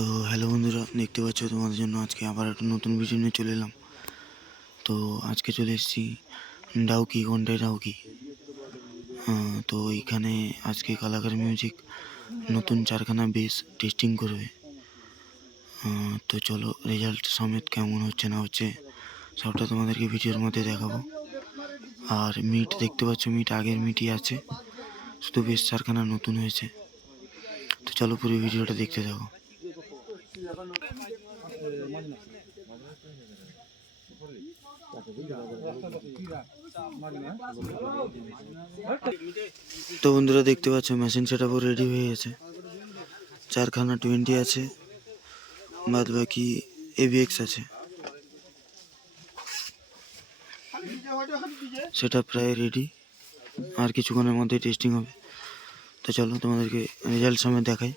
তো হ্যালো বন্ধুরা, দেখতে পাচ্ছ তোমাদের জন্য আজকে আবার একটা নতুন ভিডিও নিয়ে চলে এলাম। তো আজকে চলে এসেছি ডাউকি, কোনটাই ডাউকি। তো এইখানে আজকে কালাকার মিউজিক নতুন 4খানা বেস টেস্টিং করবে। তো চলো রেজাল্ট সমেত কেমন হচ্ছে না হচ্ছে সবটা তোমাদেরকে ভিডিওর মধ্যে দেখাবো। আর মিট দেখতে পাচ্ছ, মিট আগের মিটই আছে, শুধু বেস 4খানা নতুন হয়েছে। তো চলো পুরো ভিডিওটা দেখতে থাকো। তো বন্ধুরা দেখতে পাচ্ছ মেশিন সেটআপও রেডি হয়ে গেছে। 4খানা 20 আছে, বাদ বাকি AVX আছে। সেটা প্রায় রেডি, আর কিছুক্ষণের মধ্যে টেস্টিং হবে। তো চলো তোমাদেরকে রেজাল্ট সময় দেখাই।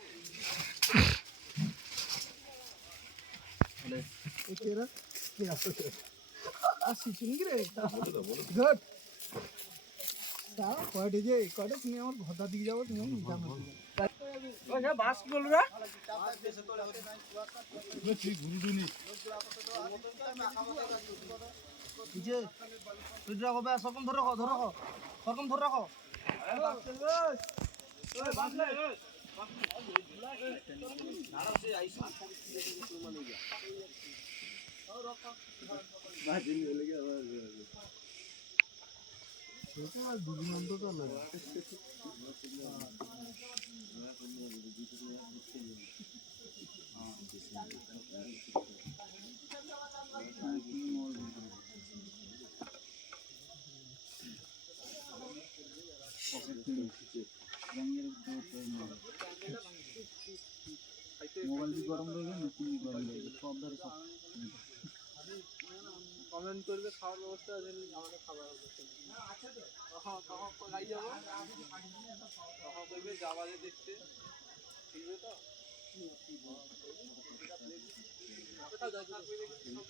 মোবাইল भी গরম হয়ে গেল, মেশিন भी গরম হয়ে গেল, সব ধরে সব কমেন্ট করবে। খাওয়ার ব্যবস্থা আছে, আমাদের খাবার ব্যবস্থা আছে তো, তখন লাই যাব, তখন করবে যাবারে দেখতে, ঠিক আছে তো। কোথাও দরকার পড়লে সব